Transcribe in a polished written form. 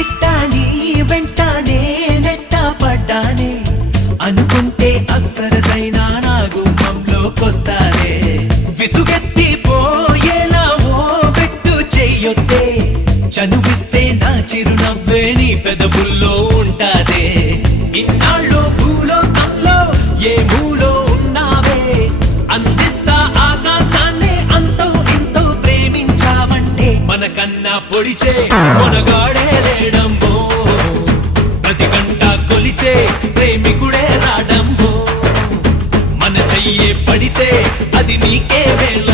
తిట్టాని వెంటానే నెట్ట పడ్డానే అనుకుంటే అప్సరసైనా నా గుమ్మంలోకొస్తానే విసుగెత్తి పోయేలా ఓ పెట్టు చెయ్యొద్దే చనువిస్తే నా చిరునవ్వే నీ పెదవుల్లో ఉంటాదే ఇన్నాళ్ళు భూలోకంలో ఏ మూలో ఉన్నావే అందిస్తా ఆకాశాన్నే అంతో ఇంతో ప్రేమించావంటే మనకన్నా పొడిచే మనగాడే లేడమ్మో ప్రతి గంట కొలిచే ప్రేమికుడే రాడమ్మో మన చెయ్యే పడితే అది నీకే మేలు